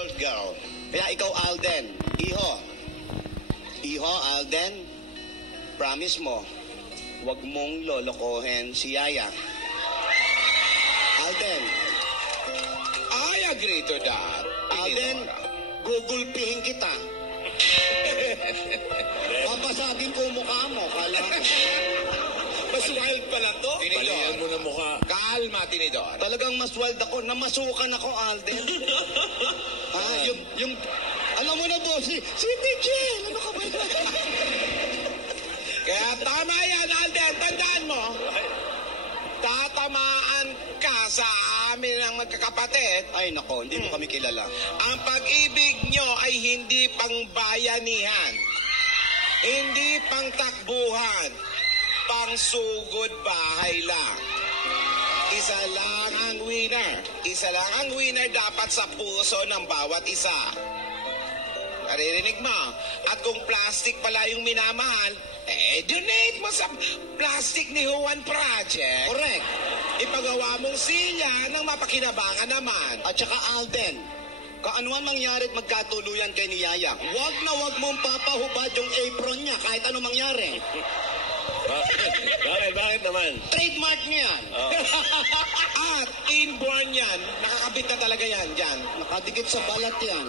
old girl. Kaya ikaw, Alden, Iho, Alden, promise mo, wag mong lolokohin si Yaya. Alden. I agree to that. Alden, gugulpihin kita. Papasagin ko mukha mo, kala mo. Mas wild pala to. Palayan mo na mukha. Kalma, Tinidor. Talagang mas wild ako. Namasukan ako, Alden. yung... Alam mo na, boss, si Pichel. Ano ka ba yun? Kaya tama yan, Alden. Tandaan mo. Tatamaan ka sa amin ng magkakapatid. Ay, nako, hindi mo kami kilala. Ang pag-ibig nyo ay hindi pangbayanihan. Hindi pangtakbuhan. Pangsugod bahay lang. Isa lang ang winner. Isa lang ang winner dapat sa puso ng bawat isa. Naririnig mo? At kung plastic pala yung minamahal, donate mo sa Plastic ni Juan Project. Correct. Ipagawa mong silya ng mapakinabangan naman. At saka, Alden, kaanuman mangyari at magkatuluyan kay ni Yaya, wag na wag mong papahubad yung apron niya kahit ano mangyari. Bakit naman? Trademark niya yan. At inborn yan, nakakabit na talaga yan dyan. Nakadikit sa balat yan.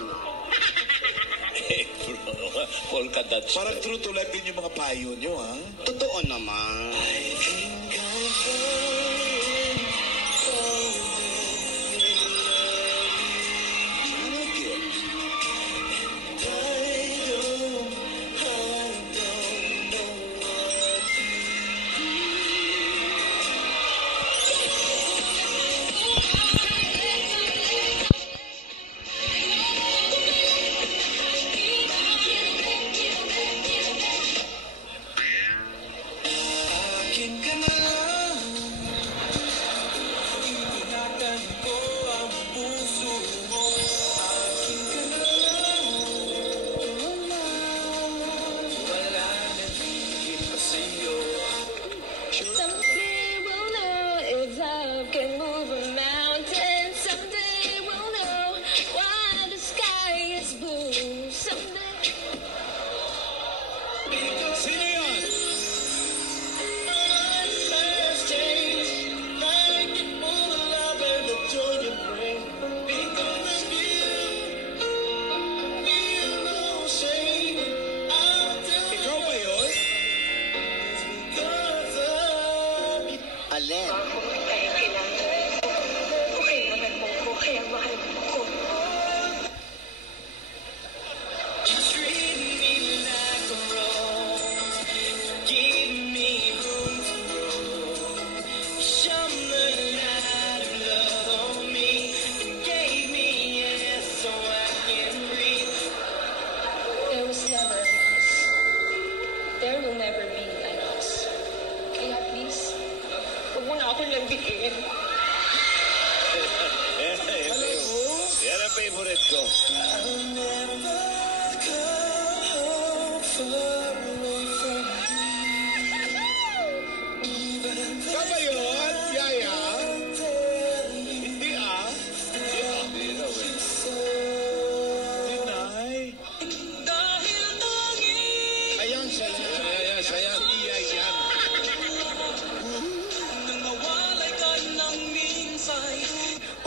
Polka dots. Parang true to life din yung mga payo nyo, ha? Totoo naman.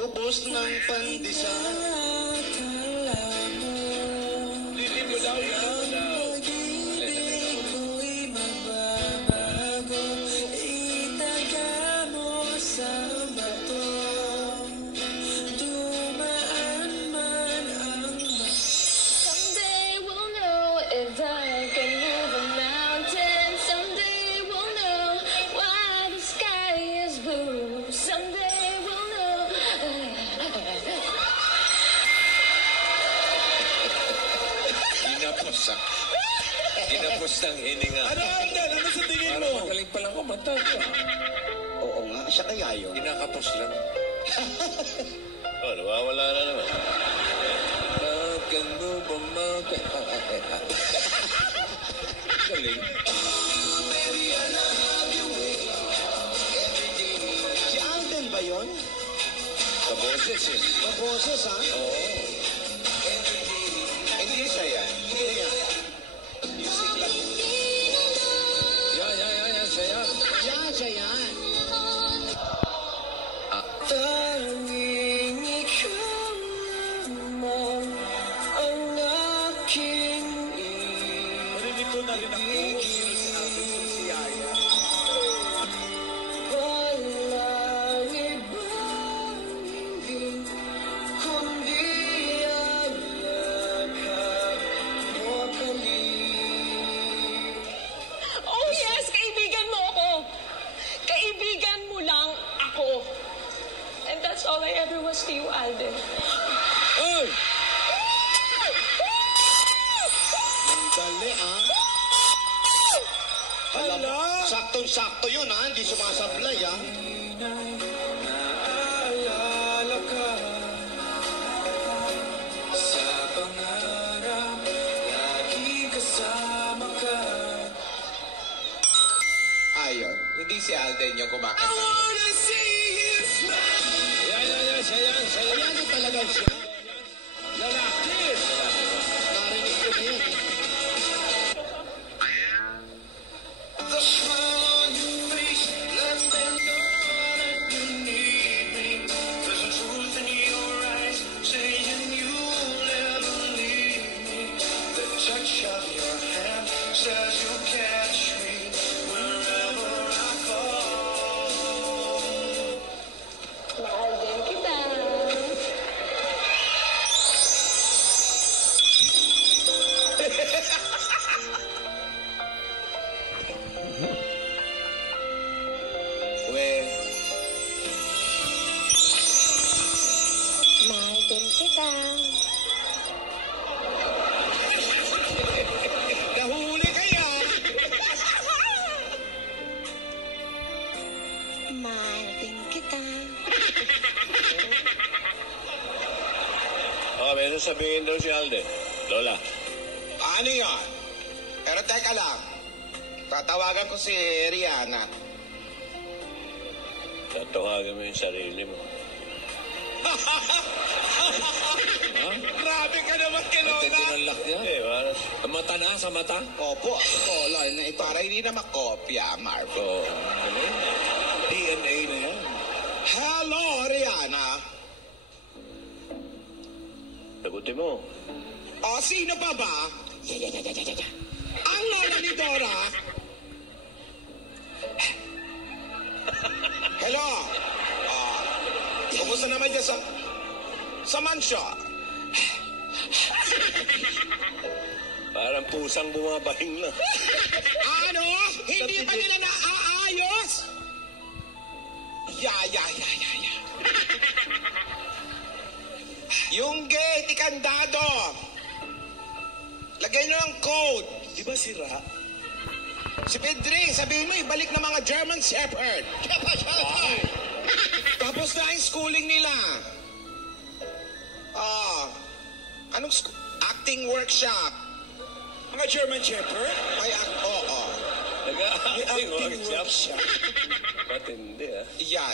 Ubos ng pandesal. Litin mo daw yan. Kinapos ng hininga. Ano, Alden? Ano sa tingin mo? Parang magaling palang kumanta. Oo nga, siya kaya yun. Kinakapos lang. Nawawala na naman. Magkano ba galing. Si Alden ba yun? Kaboses eh. Kaboses, ha? Oo. mo ang aking Nalilito na rin ako. Sino sinabi ko si Yaya? walang ibang hindi kundi ang yakap mo kalim. Oh yes, kaibigan mo ako. Kaibigan mo lang ako. And that's all I ever was to you, Alden. Ay! Ang dali, ah. Alam mo, saktong-sakto yun, ah. Hindi sumasablay, ah. Naalala ka sa pangarap, laging kasama ka. Ayun, hindi si Alden yung kumakanta. Ayan din talaga siya. Lalaki! Narinig ko na yun, eh. The smile on your face lets me know that you need me. There's a truth in your eyes saying you'll never leave me. The touch of your hand says you'll catch me wherever I fall. Mahal din kita. Well, Mahal din kita. nahuli kaya? Mahal din kita. May sasabihin daw si Alden. Lola. Ano yan? Pero teka lang. Tatawagan ko si Rihanna. Tatawagan mo yung sarili mo. Grabe ka naman kay Lola. Tinalak niya. Parang sa mata na, sa mata. Opo, collar na ito. Para hindi na makopya, Marvo. DNA na yan. Hello, Rihanna. Sagutin mo. O, sino pa ba? Ang lola ni Dora? Hello? Kumusta naman dyan sa mansyon? Parang pusang bumabahing na. Ano? Hindi pa nila naaayos? Ya. Yung gate, ikandado. Lagay nyo ng code. Di ba sira? Si Pedring, sabihin mo, ibalik na mga German Shepherd. Tapos na ang schooling nila. Anong acting workshop? Mga German Shepherd? Ay, oo. Nag-acting Acting workshop. Matindi ah. Ya.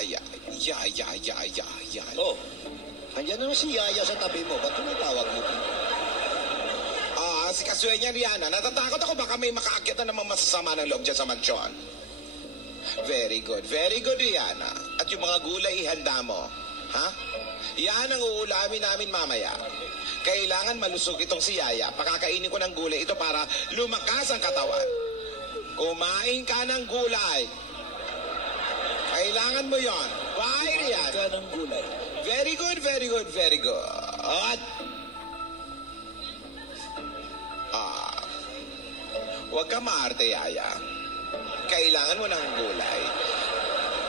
Oh, Andiyan naman si Yaya sa tabi mo. Ba't tumatawag mo? Si Kasuya niya, Rihanna. Natatakot ako baka may makaakyat na naman masasama ng loob dyan sa mansyon. Very good, Rihanna. At yung mga gulay, ihanda mo. Ha? Yan ang uulamin namin mamaya. Kailangan malusog itong si Yaya. Pakakainin ko ng gulay ito para lumakas ang katawan. Kumain ka ng gulay. Kailangan mo yon. Bye, Rihanna. Ka ng gulay. Very good. Huwag ka maarte, Yaya. Kailangan mo ng gulay.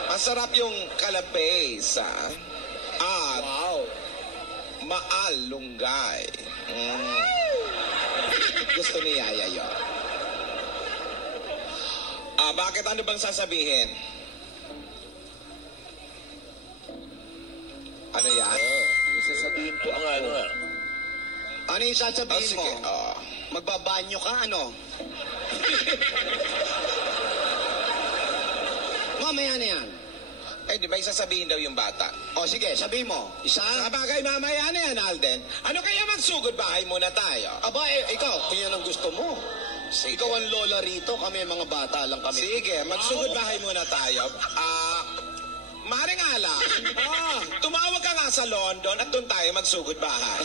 Masarap yung kalapes, ha? At maalunggay. Gusto ni Yaya yun. Bakit ano bang sasabihin? Ano yan? Sasabihin po ano nga? Ano yung sasabihin Sige. mo? Magbabanyo ka, ano? Mamaya na yan. Eh, di ba sasabihin daw yung bata? O sige, sabihin mo. Isa? Sa bagay, mamaya na yan, Alden. Ano kaya magsugod bahay muna tayo? Aba, ikaw, kung yan ang gusto mo. Sige. Ikaw ang lola rito, kami mga bata lang kami. Sige, magsugod bahay muna tayo. Maring ala, tumawag ka nga sa London at doon tayo magsugod bahay.